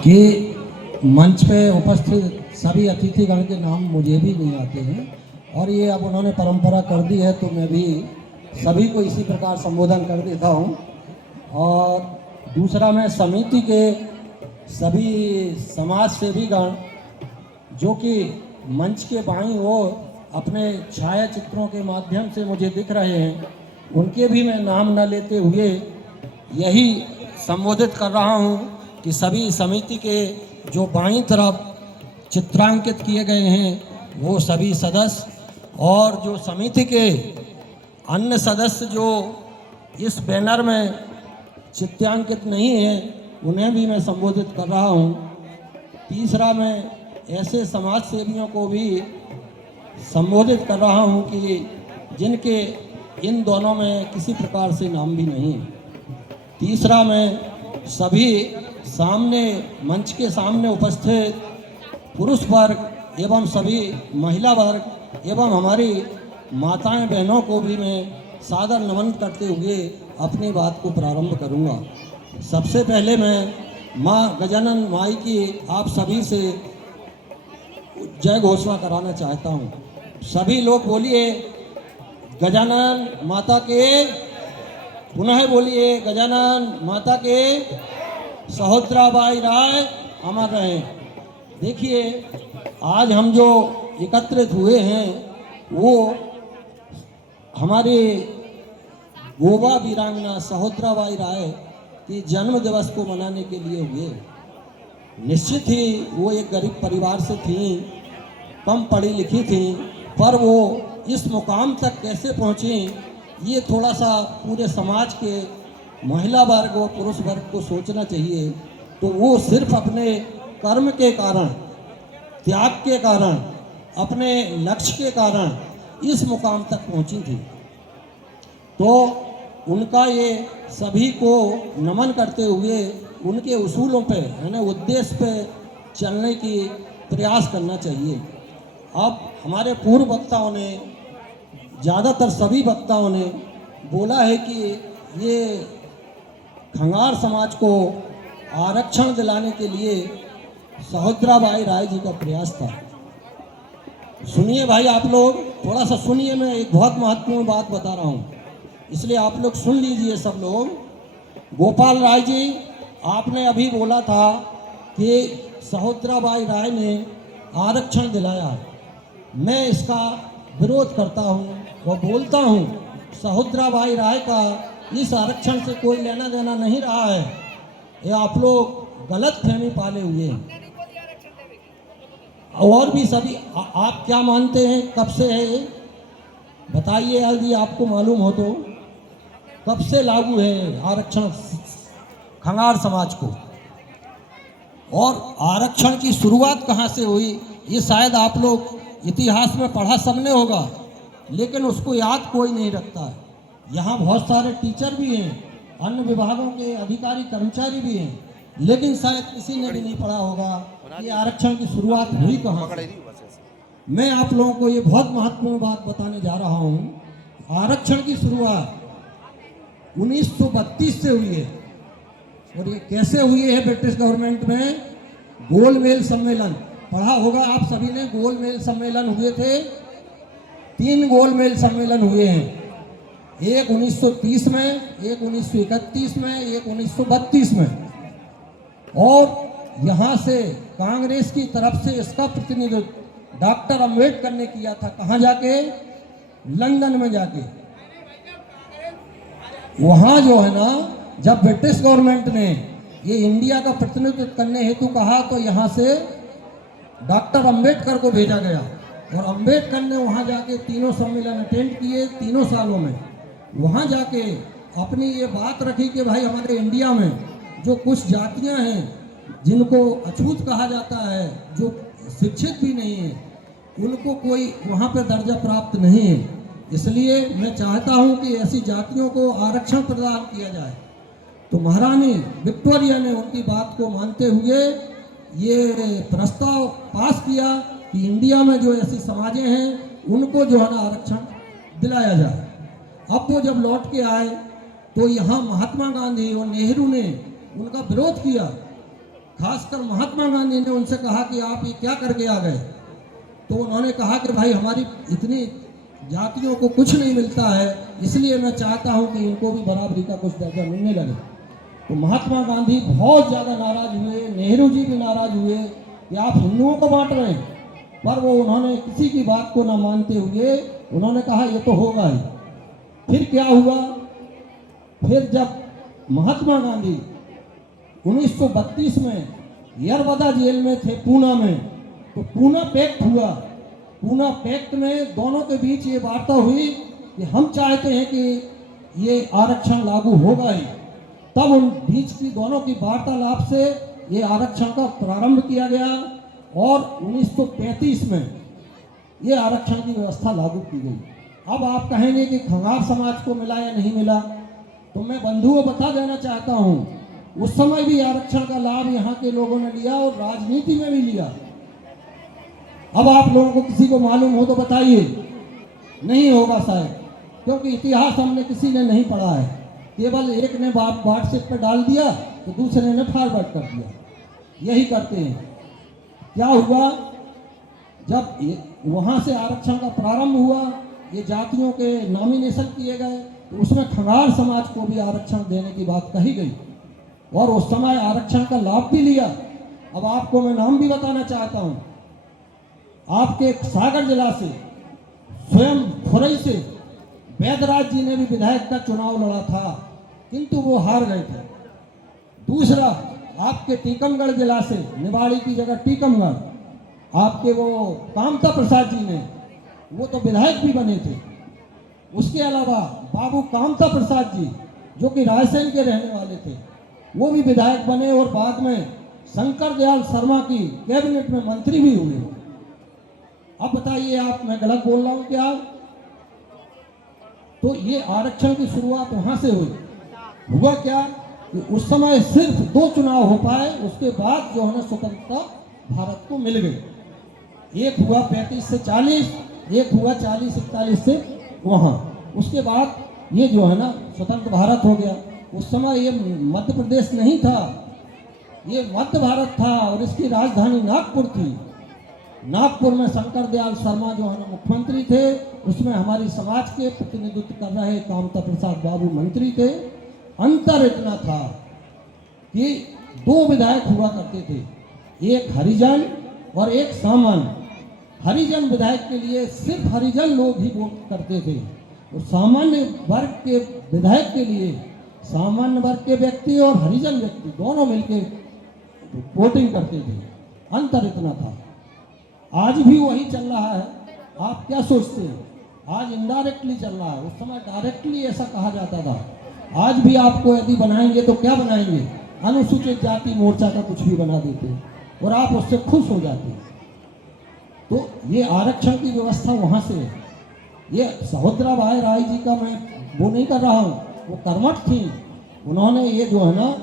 कि मंच पे उपस्थित सभी अतिथिगण के नाम मुझे भी नहीं आते हैं और ये अब उन्होंने परंपरा कर दी है तो मैं भी सभी को इसी प्रकार संबोधन कर देता हूँ। और दूसरा, मैं समिति के सभी समाज सेवी गण जो कि मंच के बाईं ओर अपने छाया चित्रों के माध्यम से मुझे दिख रहे हैं, उनके भी मैं नाम न लेते हुए यही संबोधित कर रहा हूँ कि सभी समिति के जो बाईं तरफ चित्रांकित किए गए हैं वो सभी सदस्य और जो समिति के अन्य सदस्य जो इस बैनर में चित्रांकित नहीं हैं उन्हें भी मैं संबोधित कर रहा हूँ। तीसरा, मैं ऐसे समाज सेवियों को भी संबोधित कर रहा हूँ कि जिनके इन दोनों में किसी प्रकार से नाम भी नहीं है। तीसरा, मैं सभी सामने मंच के सामने उपस्थित पुरुष वर्ग एवं सभी महिला वर्ग एवं हमारी माताएं बहनों को भी मैं सादर नमन करते हुए अपनी बात को प्रारंभ करूंगा। सबसे पहले मैं माँ गजानन माई की आप सभी से जय घोषणा कराना चाहता हूँ। सभी लोग बोलिए गजानन माता के, पुनः बोलिए गजानन माता के, सहोदराबाई राय अमर रहे। देखिए, आज हम जो एकत्रित हुए हैं वो हमारे गोवा वीरांगना सहोदराबाई राय की जन्म दिवस को मनाने के लिए हुए। निश्चित ही वो एक गरीब परिवार से थीं, कम पढ़ी लिखी थीं, पर वो इस मुकाम तक कैसे पहुँची ये थोड़ा सा पूरे समाज के महिला वर्ग और पुरुष वर्ग को सोचना चाहिए। तो वो सिर्फ अपने कर्म के कारण, त्याग के कारण, अपने लक्ष्य के कारण इस मुकाम तक पहुंची थी। तो उनका ये सभी को नमन करते हुए उनके उसूलों पे यानी उद्देश्य पे चलने की प्रयास करना चाहिए। अब हमारे पूर्व वक्ताओं ने, ज़्यादातर सभी वक्ताओं ने बोला है कि ये खंगार समाज को आरक्षण दिलाने के लिए सहोदराबाई राय जी का प्रयास था। सुनिए भाई, आप लोग थोड़ा सा सुनिए, मैं एक बहुत महत्वपूर्ण बात बता रहा हूँ, इसलिए आप लोग सुन लीजिए सब लोग। गोपाल राय जी, आपने अभी बोला था कि सहोदराबाई राय ने आरक्षण दिलाया। मैं इसका विरोध करता हूँ और बोलता हूँ सहोदराबाई राय का इस आरक्षण से कोई लेना देना नहीं रहा है। ये आप लोग गलत फहमी पाले हुए हैं। और भी सभी आप क्या मानते हैं, कब से है ये बताइए, यदि आपको मालूम हो तो। कब से लागू है आरक्षण खंगार समाज को, और आरक्षण की शुरुआत कहाँ से हुई ये शायद आप लोग इतिहास में पढ़ा सबने होगा, लेकिन उसको याद कोई नहीं रखता है। यहाँ बहुत सारे टीचर भी हैं, अन्य विभागों के अधिकारी कर्मचारी भी हैं, लेकिन शायद किसी ने भी नहीं पढ़ा होगा कि आरक्षण की शुरुआत हुई कहाँ से। मैं आप लोगों को ये बहुत महत्वपूर्ण बात बताने जा रहा हूँ। आरक्षण की शुरुआत 1932 से हुई है। और ये कैसे हुई है? ब्रिटिश गवर्नमेंट में गोलमेज सम्मेलन पढ़ा होगा आप सभी ने। गोलमेज सम्मेलन हुए थे, 3 गोलमेज सम्मेलन हुए हैं, एक 1930 में, एक 1931 में, एक 1932 में। और यहाँ से कांग्रेस की तरफ से इसका प्रतिनिधित्व डॉक्टर अम्बेडकर ने किया था। कहाँ जाके? लंदन में जाके। वहाँ जो है ना, जब ब्रिटिश गवर्नमेंट ने ये इंडिया का प्रतिनिधित्व करने हेतु कहा तो यहाँ से डॉक्टर अम्बेडकर को भेजा गया और अम्बेडकर ने वहाँ जाके तीनों सम्मेलन अटेंड किए। 3 सालों में वहाँ जाके अपनी ये बात रखी कि भाई हमारे इंडिया में जो कुछ जातियाँ हैं जिनको अछूत कहा जाता है, जो शिक्षित भी नहीं है, उनको कोई वहाँ पे दर्जा प्राप्त नहीं है। इसलिए मैं चाहता हूँ कि ऐसी जातियों को आरक्षण प्रदान किया जाए। तो महारानी विक्टोरिया ने उनकी बात को मानते हुए ये प्रस्ताव पास किया कि इंडिया में जो ऐसी समाजें हैं उनको जो है ना आरक्षण दिलाया जाए। अब वो जब लौट के आए तो यहाँ महात्मा गांधी और नेहरू ने उनका विरोध किया खासकर महात्मा गांधी ने उनसे कहा कि आप ये क्या करके आ गए, तो उन्होंने कहा कि भाई हमारी इतनी जातियों को कुछ नहीं मिलता है, इसलिए मैं चाहता हूं कि इनको भी बराबरी का कुछ दर्जा मिलने लगे। तो महात्मा गांधी बहुत ज़्यादा नाराज हुए, नेहरू जी भी नाराज हुए कि आप हिंदुओं को बांट रहे हैं, पर वो उन्होंने किसी की बात को ना मानते हुए उन्होंने कहा ये तो होगा ही। फिर क्या हुआ, फिर जब महात्मा गांधी 1932 में यरवदा जेल में थे पूना में, तो पूना पैक्ट हुआ। पूना पैक्ट में दोनों के बीच ये वार्ता हुई कि हम चाहते हैं कि ये आरक्षण लागू होगा ही। तब उन बीच की दोनों की वार्तालाप से ये आरक्षण का प्रारंभ किया गया और 1935 में ये आरक्षण की व्यवस्था लागू की गई। अब आप कहेंगे कि खंगार समाज को मिला या नहीं मिला, तो मैं बंधुओं बता देना चाहता हूँ, उस समय भी आरक्षण का लाभ यहाँ के लोगों ने लिया और राजनीति में भी लिया। अब आप लोगों को किसी को मालूम हो तो बताइए, नहीं होगा शायद, क्योंकि इतिहास हमने किसी ने नहीं पढ़ा है। केवल एक ने व्हाट्सएप पर डाल दिया तो दूसरे ने फॉरवर्ड कर दिया, यही करते हैं। क्या हुआ, जब वहाँ से आरक्षण का प्रारंभ हुआ, ये जातियों के नॉमिनेशन किए गए, तो उसमें खंगार समाज को भी आरक्षण देने की बात कही गई और उस समय आरक्षण का लाभ भी लिया। अब आपको मैं नाम भी बताना चाहता हूँ। आपके सागर जिला से स्वयं खुरई से वैदराज जी ने भी विधायक का चुनाव लड़ा था, किंतु वो हार गए थे। दूसरा, आपके टीकमगढ़ जिला से, निवाड़ी की जगह टीकमगढ़, आपके वो कामता प्रसाद जी ने, वो तो विधायक भी बने थे। उसके अलावा बाबू कामता प्रसाद जी जो कि रायसेन के रहने वाले थे, वो भी विधायक बने और बाद में शंकर दयाल शर्मा की कैबिनेट में मंत्री भी हुए। अब बताइए आप, मैं गलत बोल रहा हूँ क्या? तो ये आरक्षण की शुरुआत वहां से हुई। हुआ क्या कि उस समय सिर्फ 2 चुनाव हो पाए, उसके बाद जो है ना स्वतंत्रता भारत को मिल गई। एक हुआ 35 से 40, एक हुआ 40-41 से वहां। उसके बाद ये जो है ना स्वतंत्र भारत हो गया। उस समय ये मध्य प्रदेश नहीं था, ये मध्य भारत था और इसकी राजधानी नागपुर थी। नागपुर में शंकर दयाल शर्मा जो है ना मुख्यमंत्री थे, उसमें हमारी समाज के प्रतिनिधित्व कर रहे कामता प्रसाद बाबू मंत्री थे। अंतर इतना था कि 2 विधायक हुआ करते थे, एक हरिजन और एक सामान्य। हरिजन विधायक के लिए सिर्फ हरिजन लोग ही वोट करते थे और सामान्य वर्ग के विधायक के लिए सामान्य वर्ग के व्यक्ति और हरिजन व्यक्ति दोनों मिलकर वोटिंग करते थे। अंतर इतना था। आज भी वही चल रहा है। आप क्या सोचते हैं? आज इनडायरेक्टली चल रहा है, उस समय डायरेक्टली ऐसा कहा जाता था। आज भी आपको यदि बनाएंगे तो क्या बनाएंगे? अनुसूचित जाति मोर्चा का कुछ भी बना देते हैं और आप उससे खुश हो जाते हैं। तो ये आरक्षण की व्यवस्था वहाँ से है। ये सहोदराबाई राय जी का मैं वो नहीं कर रहा हूँ, वो कर्मठ थी। उन्होंने ये जो है ना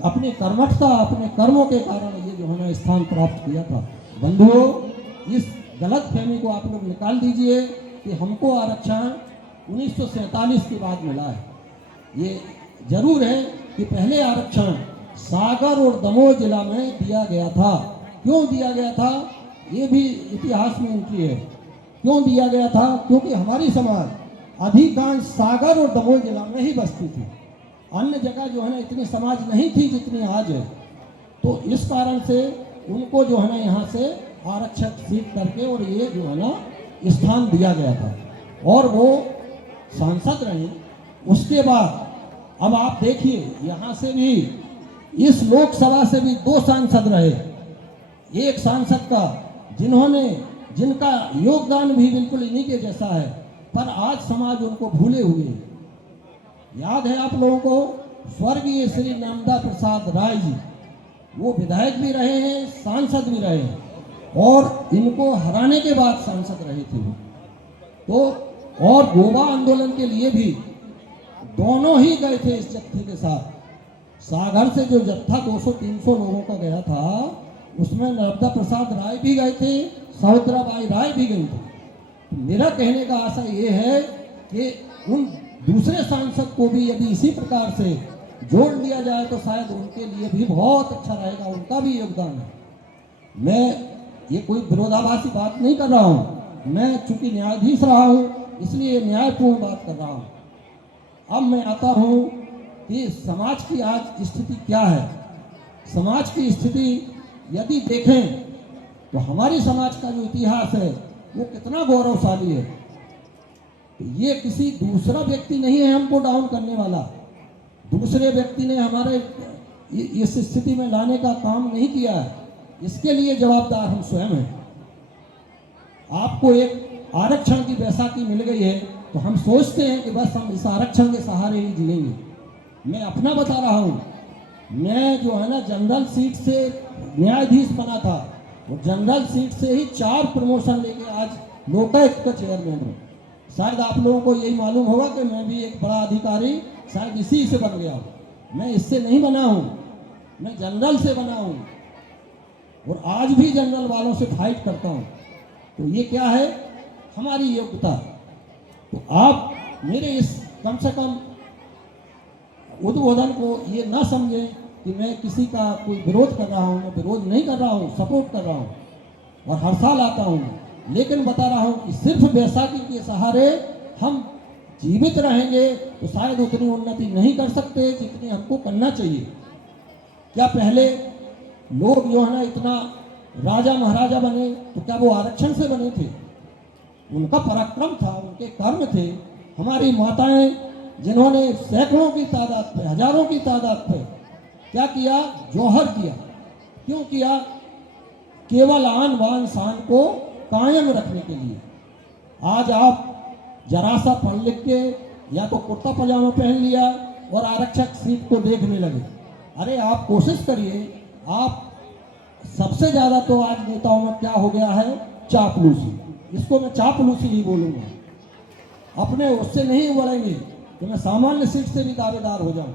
अपनी कर्मठता, अपने कर्मों के कारण ये जो है ना स्थान प्राप्त किया था। बंधुओं, इस गलत फहमी को आप लोग निकाल दीजिए कि हमको आरक्षण 1947 के बाद मिला है। ये जरूर है कि पहले आरक्षण सागर और दमोह जिला में दिया गया था। क्यों दिया गया था, ये भी इतिहास में एंट्री है। क्यों दिया गया था? क्योंकि हमारी समाज अधिकांश सागर और दमोह जिला में ही बसती थी। अन्य जगह जो है ना इतनी समाज नहीं थी जितनी आज है। तो इस कारण से उनको जो है ना यहाँ से आरक्षक सीट करके और ये जो है ना स्थान दिया गया था और वो सांसद रहे। उसके बाद अब आप देखिए, यहाँ से भी इस लोकसभा से भी 2 सांसद रहे। एक सांसद का जिनका योगदान भी बिल्कुल इन्हीं के जैसा है, पर आज समाज उनको भूले हुए। याद है आप लोगों को, स्वर्गीय श्री नर्मदा प्रसाद राय जी, वो विधायक भी रहे हैं, सांसद भी रहे हैं और इनको हराने के बाद सांसद रहे थे। तो और गोवा आंदोलन के लिए भी दोनों ही गए थे इस जत्थे के साथ। सागर से जो जत्था 200-300 लोगों का गया था, उसमें नर्मदा प्रसाद राय भी गए थे, सहोदराबाई राय भी गई थी। मेरा कहने का आशा ये है कि उन दूसरे सांसद को भी यदि इसी प्रकार से जोड़ दिया जाए तो शायद उनके लिए भी बहुत अच्छा रहेगा, उनका भी योगदान है। मैं ये कोई विरोधाभासी बात नहीं कर रहा हूँ, मैं चूंकि न्यायाधीश रहा हूँ इसलिए न्यायपूर्ण बात कर रहा हूँ। अब मैं आता हूँ कि समाज की आज स्थिति क्या है। समाज की स्थिति यदि देखें तो हमारी समाज का जो इतिहास है वो कितना गौरवशाली है। तो ये किसी दूसरा व्यक्ति नहीं है हमको डाउन करने वाला, दूसरे व्यक्ति ने हमारे इस स्थिति में लाने का काम नहीं किया है, इसके लिए जवाबदार हम स्वयं हैं। आपको एक आरक्षण की बैसाखी मिल गई है तो हम सोचते हैं कि बस हम इस आरक्षण के सहारे ही जिएंगे। मैं अपना बता रहा हूँ, मैं जो है ना जनरल सीट से न्यायाधीश बना था और जनरल सीट से ही 4 प्रमोशन लेके आज लोकायुक्त का चेयरमैन हूँ। शायद आप लोगों को यही मालूम होगा कि मैं भी एक बड़ा अधिकारी शायद इसी से बन गया हूँ। मैं इससे नहीं बना हूँ, मैं जनरल से बना हूँ और आज भी जनरल वालों से फाइट करता हूँ। तो ये क्या है, हमारी योग्यता। तो आप मेरे इस कम से कम उद्बोधन को ये ना समझें कि मैं किसी का कोई विरोध कर रहा हूँ। मैं विरोध नहीं कर रहा हूँ, सपोर्ट कर रहा हूँ और हर साल आता हूँ, लेकिन बता रहा हूँ कि सिर्फ बैसाखी के सहारे हम जीवित रहेंगे तो शायद उतनी उन्नति नहीं कर सकते जितनी हमको करना चाहिए। क्या पहले लोग जो है ना इतना राजा महाराजा बने तो क्या वो आरक्षण से बने थे? उनका पराक्रम था, उनके कर्म थे। हमारी माताएं जिन्होंने सैकड़ों की तादाद पे, हजारों की तादाद पे क्या किया, जौहर किया। क्यों किया? केवल आन बान शान को कायम रखने के लिए। आज आप जरा सा पढ़ लिख के या तो कुर्ता पजामा पहन लिया और आरक्षक सीट को देखने लगे। अरे आप कोशिश करिए, आप सबसे ज्यादा तो आज नेताओं में क्या हो गया है, चापलूसी। इसको मैं चापलूसी ही बोलूंगा। अपने उससे नहीं उबरेंगे तो मैं सामान्य सीट से भी दावेदार हो जाऊं।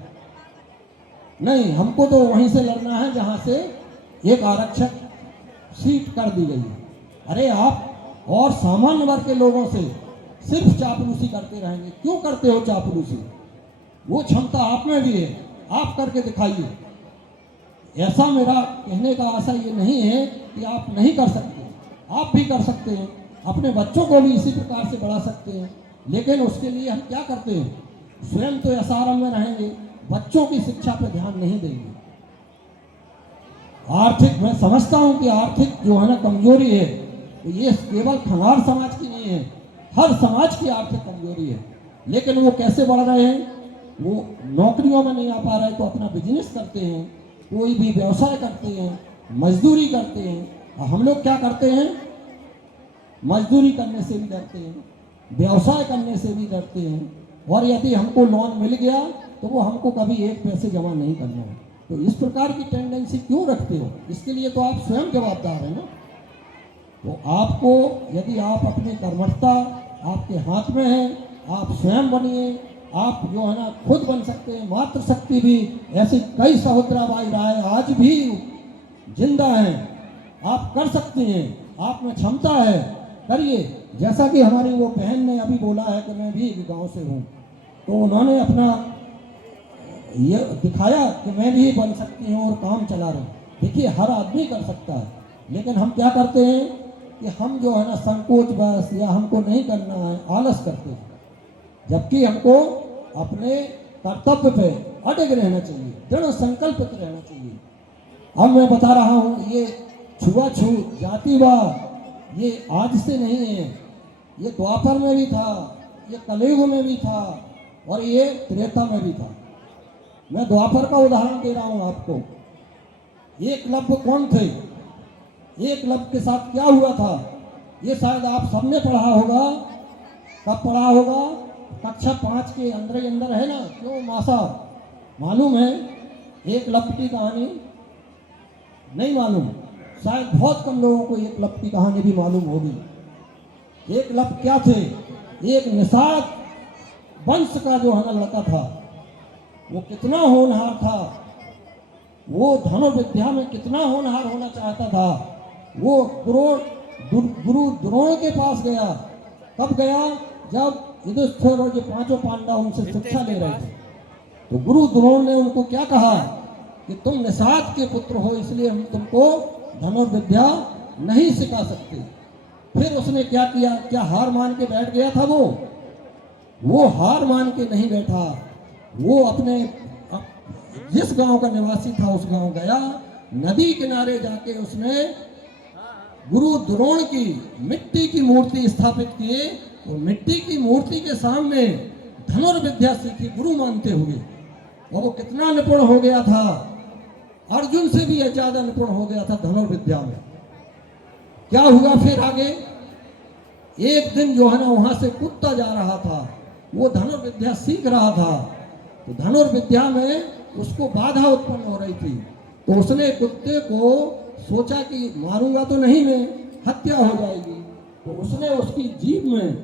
नहीं, हमको तो वहीं से लड़ना है जहां से एक आरक्षक सीट कर दी गई है। अरे आप और सामान्य वर्ग के लोगों से सिर्फ चापलूसी करते रहेंगे। क्यों करते हो चापलूसी? वो क्षमता आप में भी है, आप करके दिखाइए। ऐसा मेरा कहने का आशा ये नहीं है कि आप नहीं कर सकते, आप भी कर सकते हैं, अपने बच्चों को भी इसी प्रकार से बढ़ा सकते हैं। लेकिन उसके लिए हम क्या करते हैं, स्वयं तो एसआरएम में रहेंगे, बच्चों की शिक्षा पर ध्यान नहीं देंगे। आर्थिक, मैं समझता हूं कि आर्थिक जो है ना कमजोरी है तो ये केवल खंगार समाज की नहीं है, हर समाज की आर्थिक कमजोरी है। लेकिन वो कैसे बढ़ रहे हैं, वो नौकरियों में नहीं आ पा रहे तो अपना बिजनेस करते हैं, कोई भी व्यवसाय करते हैं, मजदूरी करते हैं। और हम लोग क्या करते हैं, मजदूरी करने से भी डरते हैं, व्यवसाय करने से भी डरते हैं, और यदि हमको लोन मिल गया तो वो हमको कभी 1 पैसे जमा नहीं करना है। तो इस प्रकार की टेंडेंसी क्यों रखते हो? इसके लिए तो आप स्वयं जवाबदार हैं ना। तो आपको, यदि आप अपनी कर्मठता आपके हाथ में है, आप स्वयं बनिए। आप जो है ना खुद बन सकते हैं। मातृशक्ति भी, ऐसी कई सहोदराबाई राय आज भी जिंदा हैं। आप कर सकते हैं, आप में क्षमता है, करिए। जैसा कि हमारी वो बहन ने अभी बोला है कि मैं भी गांव से हूँ, तो उन्होंने अपना ये दिखाया कि मैं भी बन सकती हूँ और काम चला रहा हूँ। देखिए, हर आदमी कर सकता है, लेकिन हम क्या करते हैं कि हम जो है ना संकोच बस, या हमको नहीं करना है, आलस करते हैं। जबकि हमको अपने कर्तव्य पे अड़ग रहना चाहिए, दृढ़ संकल्पित रहना चाहिए। अब मैं बता रहा हूँ, ये छुआछूत, जातिवाद ये आज से नहीं है, ये द्वापर में भी था, ये कलयुग में भी था और ये त्रेता में भी था। मैं द्वापर का उदाहरण दे रहा हूँ आपको। एकलव्य कौन थे? एकलव्य के साथ क्या हुआ था, ये शायद आप सबने पढ़ा होगा। कब पढ़ा होगा? कक्षा 5 के अंदर ही अंदर है ना। क्यों मासा, मालूम है एकलव्य की कहानी? नहीं मालूम? शायद बहुत कम लोगों को एकलव्य की कहानी भी मालूम होगी। एकलव्य क्या थे? एक निषाद वंश का जो है ना लड़का था। वो कितना होनहार था, वो धनुर्विद्या में कितना होनहार होना चाहता था। वो गुरु द्रोण के पास गया। कब गया? जब युधिष्ठिर और जो 5 पांडव उनसे शिक्षा ले रहे थे। तो गुरु द्रोण ने उनको क्या कहा कि तुम निषाद के पुत्र हो, इसलिए हम तुमको धनुर्विद्या नहीं सिखा सकते। फिर उसने क्या किया? क्या हार मान के बैठ गया था? वो हार मान के नहीं बैठा। वो अपने जिस गांव का निवासी था उस गांव गया, नदी किनारे जाके उसने गुरु द्रोण की मिट्टी की मूर्ति स्थापित की और मिट्टी की मूर्ति के सामने धनुर्विद्या सीखी गुरु मानते हुए। और वो कितना निपुण हो गया था, अर्जुन से भी ज्यादा निपुण हो गया था धनुर्विद्या में। क्या हुआ फिर आगे? एक दिन जो है ना वहां से कुत्ता जा रहा था, वो धनुर्विद्या सीख रहा था, तो धनुर्विद्या में उसको बाधा उत्पन्न हो रही थी। तो उसने कुत्ते को सोचा कि मारूंगा तो नहीं मैं, हत्या हो जाएगी, तो उसने उसकी जीभ में